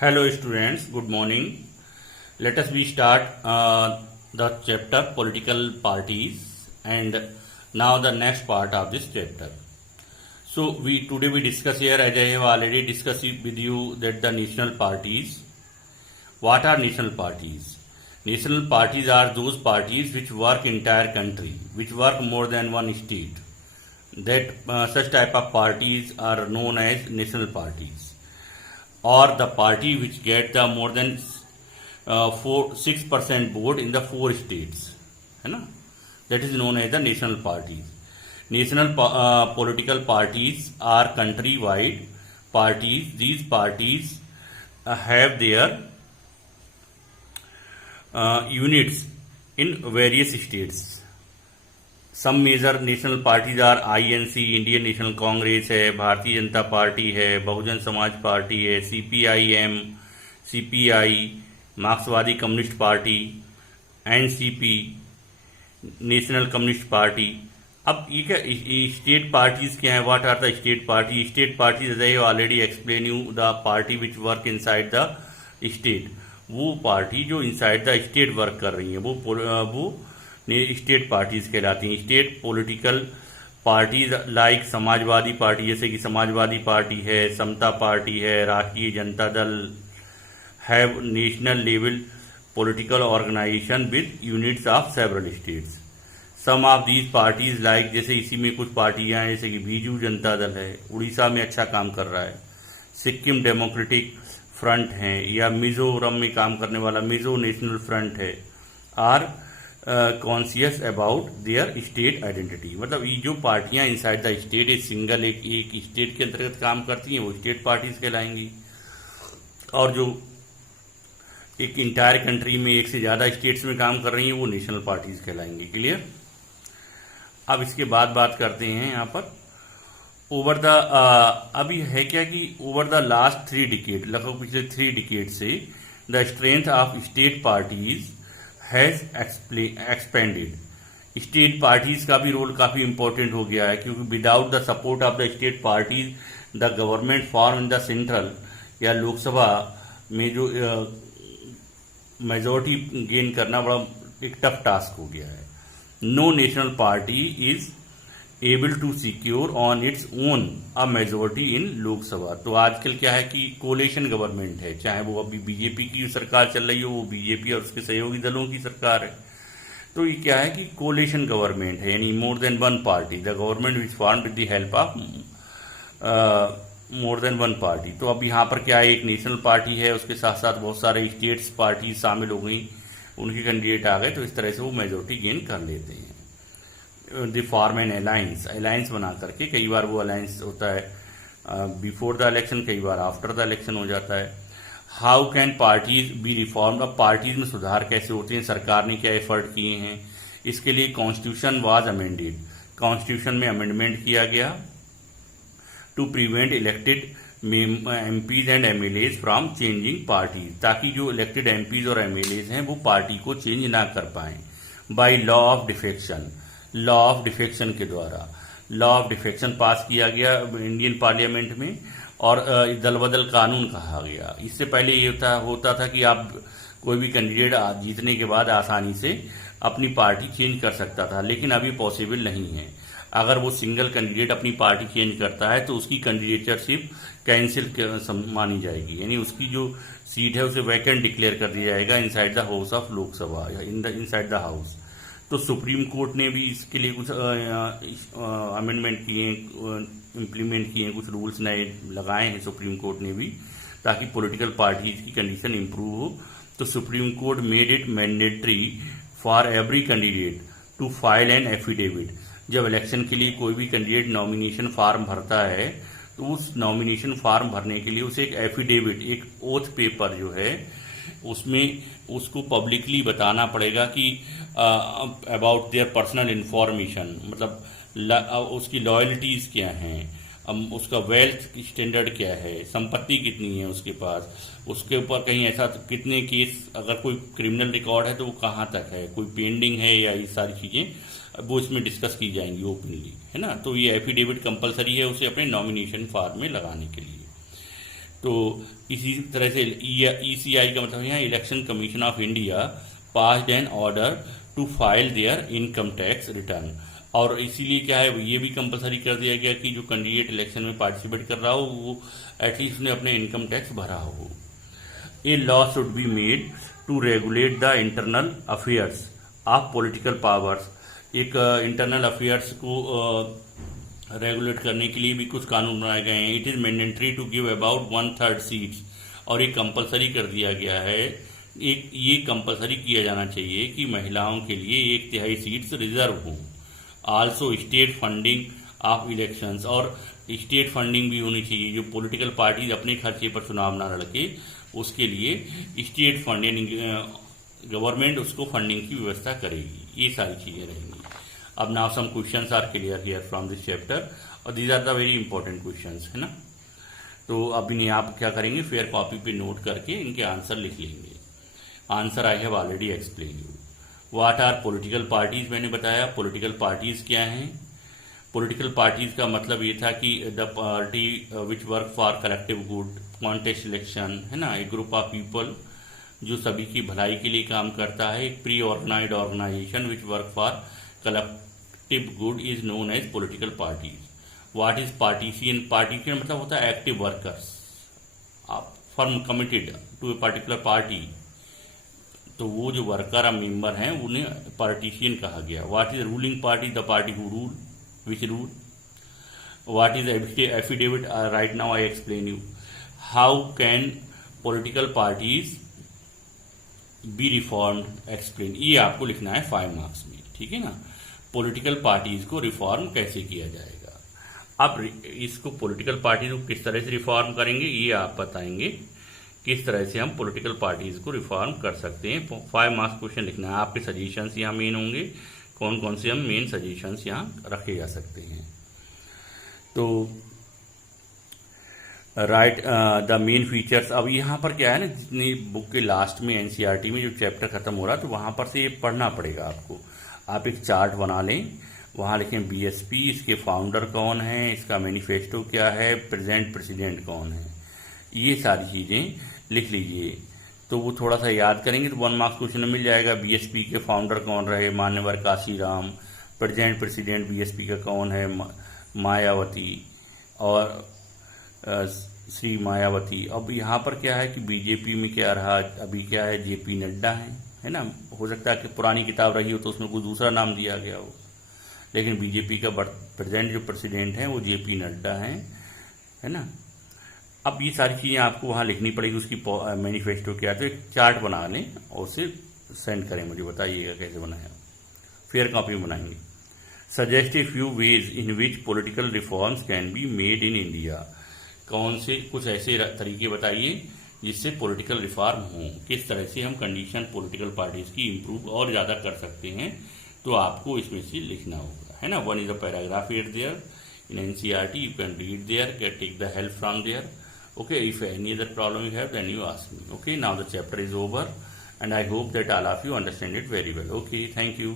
Hello students, good morning. Let us we start the chapter political parties and now the next part of this chapter. So today we discuss here, as I have already discussed with you, that the national parties. What are national parties? National parties are those parties which work entire country, which work more than one state. That such type of parties are known as national parties, or the party which get the more than 6% vote in the 4 states, है ना, that is known as the national parties. National political parties are country-wide parties. These parties have their units in various states. Some major national parties are INC, Indian National Congress है, Bharatiya Janata Party है, Bahujan Samaj Party है, CPIM, CPI, मार्क्सवादी Communist Party, NCP, National Communist Party. अब ये क्या state parties क्या है? What are the state party? State parties as I already explain you, the party which work inside the state. वो पार्टी जो इनसाइड द स्टेट वर्क कर रही है वो स्टेट पार्टीज कहलाती हैं. State political parties like Samajwadi party, जैसे कि समाजवादी पार्टी है, समता पार्टी है, Rashtriya Janata Dal, have national level political organisation with units of several states. Some of these parties like, जैसे इसी में कुछ पार्टियां हैं, जैसे कि बीजू जनता दल है, उड़ीसा में अच्छा काम कर रहा है, सिक्किम डेमोक्रेटिक फ्रंट है, या मिजोरम में काम करने वाला मिजो नेशनल फ्रंट है, are conscious about their state identity. मतलब ये जो पार्टियां इनसाइड द स्टेट सिंगल एक स्टेट के अंतर्गत काम करती हैं वो स्टेट पार्टीज कहलाएंगी, और जो एक इंटायर कंट्री में एक से ज्यादा स्टेट्स में काम कर रही हैं वो नेशनल पार्टीज कहलाएंगी. क्लियर? अब इसके बाद बात करते हैं यहाँ पर ओवर द अभी है क्या कि ओवर द लास्ट 3 डिकेड, लगभग पिछले 3 डिकेड से the strength of state parties has expanded. State parties का भी रोल काफी इंपॉर्टेंट हो गया है, क्योंकि without the support of the state parties the government form in the central या लोकसभा में जो मेजोरिटी गेन करना बड़ा एक टफ टास्क हो गया है. No national party is able to secure on its own a majority in Lok Sabha. तो आजकल क्या है कि कोलेशन गवर्नमेंट है, चाहे वो अभी बीजेपी की सरकार चल रही हो, वो बीजेपी और उसके सहयोगी दलों की सरकार है. तो ये क्या है कि कोलेशन गवर्नमेंट है, यानी more than one party, the government which form with the help of more than one party. तो अब यहाँ पर क्या है, एक नेशनल पार्टी है, उसके साथ साथ बहुत सारे स्टेट्स पार्टी शामिल हो गई, उनके कैंडिडेट आ गए, तो इस तरह से वो मेजोरिटी गेन कर लेते हैं. द फॉर्म एन अलायंस बना करके, कई बार वो अलायंस होता है बिफोर द इलेक्शन, कई बार आफ्टर द इलेक्शन हो जाता है. How can parties B reform? अब पार्टीज में सुधार कैसे होते हैं, सरकार ने क्या एफर्ट किए हैं इसके लिए? कॉन्स्टिट्यूशन वाज अमेंडेड, कॉन्स्टिट्यूशन में अमेंडमेंट किया गया to prevent elected MPs and MLAs from changing parties, ताकि जो इलेक्टेड एमपीज और एमएलएज हैं वो पार्टी को चेंज ना कर पाए. By law of defection, law of defection के द्वारा लॉ ऑफ डिफेक्शन पास किया गया इंडियन पार्लियामेंट में, और दल बदल कानून कहा गया. इससे पहले ये होता था कि आप कोई भी कैंडिडेट जीतने के बाद आसानी से अपनी पार्टी चेंज कर सकता था, लेकिन अभी पॉसिबल नहीं है. अगर वो सिंगल कैंडिडेट अपनी पार्टी चेंज करता है तो उसकी कैंडिडेटशिप कैंसिल मानी जाएगी, यानी उसकी जो सीट है उसे वैकेंट डिक्लेयर कर दिया जाएगा inside the house of Lok Sabha या इनसाइड द हाउस. तो सुप्रीम कोर्ट ने भी इसके लिए कुछ अमेंडमेंट किए, इम्प्लीमेंट किए, कुछ रूल्स नए लगाए हैं सुप्रीम कोर्ट ने भी, ताकि पॉलिटिकल पार्टीज की कंडीशन इंप्रूव हो. तो Supreme Court made it mandatory for every candidate to file an affidavit. जब इलेक्शन के लिए कोई भी कैंडिडेट नॉमिनेशन फॉर्म भरता है तो उस नॉमिनेशन फॉर्म भरने के लिए उसे एक एफिडेविट, एक ओथ पेपर जो है, उसमें उसको पब्लिकली बताना पड़ेगा कि अबाउट देयर पर्सनल इंफॉर्मेशन, मतलब उसकी लॉयल्टीज क्या हैं, उसका वेल्थ स्टैंडर्ड क्या है, संपत्ति कितनी है उसके पास, उसके ऊपर कहीं ऐसा कितने केस, अगर कोई क्रिमिनल रिकॉर्ड है तो वो कहाँ तक है, कोई पेंडिंग है, या ये सारी चीज़ें वो इसमें डिस्कस की जाएंगी ओपनली, है ना. तो ये एफिडेविट कंपलसरी है उसे अपने नॉमिनेशन फॉर्म में लगाने के लिए. तो इसी तरह से ECI का मतलब यहाँ election commission of India passed an order to file their income tax return, और इसीलिए क्या है ये भी कंपलसरी कर दिया गया कि जो कैंडिडेट इलेक्शन में पार्टिसिपेट कर रहा हो वो एटलीस्ट उसने अपने इनकम टैक्स भरा हो। A law should be made to regulate the internal affairs of political powers. एक इंटरनल अफेयर्स को रेगुलेट करने के लिए भी कुछ कानून बनाए गए हैं। It is mandatory to give about 1/3 seats, और ये कंपलसरी कर दिया गया है, ये कंपलसरी किया जाना चाहिए कि महिलाओं के लिए 1/3 सीट्स रिजर्व हों। Also state funding of elections, और स्टेट फंडिंग भी होनी चाहिए। जो पॉलिटिकल पार्टीज अपने खर्चे पर चुनाव ना लड़के उसके लिए स्टेट फंड यानी गवर्नमेंट उसको फंडिंग की व्यवस्था करेगी। ये सारी चीज़ें रहेंगी। अब now some questions are clear here from this chapter, और these are the very important questions, है ना। तो अब इन्हें आप क्या करेंगे, फेयर कॉपी पे नोट करके इनके आंसर लिख लेंगे। Answer I have already explain you. What are political parties, मैंने बताया पॉलिटिकल पार्टीज क्या हैं। पॉलिटिकल पार्टीज का मतलब ये था कि the party which work for collective good, contest election, है ना, एक ग्रुप ऑफ पीपल जो सभी की भलाई के लिए काम करता है। एक pre organised organisation which work for collective good is known as political parties. What is partisan, partisan मतलब होता है active workers, firm committed to a particular party, तो वो जो वर्कर मेंबर हैं उन्हें पार्टीशियन कहा गया। What is ruling party, the party who rule, which rule. What is affidavit, right now I explain you. How can political parties B reformed, explain. ये आपको लिखना है 5 मार्क्स में, ठीक है ना। पॉलिटिकल पार्टीज को रिफॉर्म कैसे किया जाएगा। अब इसको पॉलिटिकल पार्टीज को किस तरह से रिफॉर्म करेंगे ये आप बताएंगे, किस तरह से हम पॉलिटिकल पार्टीज को रिफॉर्म कर सकते हैं। 5 मार्क्स क्वेश्चन लिखना है। आपके सजेशंस यहाँ मेन होंगे, कौन कौन से हम मेन सजेशंस यहाँ रखे जा सकते हैं। तो राइट द मेन फीचर्स। अब यहाँ पर क्या है ना, जितनी बुक के लास्ट में एनसीईआरटी में जो चैप्टर खत्म हो रहा है तो वहाँ पर से ये पढ़ना पड़ेगा आपको। आप एक चार्ट बना लें, वहाँ लिखें बीएसपी, इसके फाउंडर कौन है, इसका मैनिफेस्टो क्या है, प्रेजेंट प्रेसिडेंट कौन है, ये सारी चीज़ें लिख लीजिए। तो वो थोड़ा सा याद करेंगे तो 1 मार्क्स क्वेश्चन मिल जाएगा। बीएसपी के फाउंडर कौन रहे, मान्यवर काशीराम। प्रेजेंट प्रेसिडेंट बीएसपी का कौन है, मायावती और श्री मायावती। अब यहाँ पर क्या है कि बीजेपी में क्या रहा, अभी क्या है, जेपी नड्डा है ना। हो सकता है कि पुरानी किताब रही हो तो उसमें कोई दूसरा नाम दिया गया हो, लेकिन बीजेपी का प्रेजेंट जो प्रेसिडेंट हैं वो जेपी नड्डा हैं, है ना। अब ये सारी चीज़ें आपको वहाँ लिखनी पड़ेगी, उसकी मैनिफेस्टो क्या है। तो एक चार्ट बना लें और उसे सेंड करें, मुझे बताइएगा कैसे बनाया। फेयर कॉपी में बनाएंगे। Suggest a few ways in which political reforms can be made in India. कौन से कुछ ऐसे तरीके बताइए जिससे पॉलिटिकल रिफॉर्म हो, किस तरह से हम कंडीशन पॉलिटिकल पार्टीज की इम्प्रूव और ज़्यादा कर सकते हैं। तो आपको इसमें से लिखना होगा, है ना। 1 is a paragraph here there in NCERT, you can read there, can take the help from there. Okay, if any other problem you have, then you ask me. Okay, now the chapter is over and I hope that all of you understand it very well. Okay, thank you.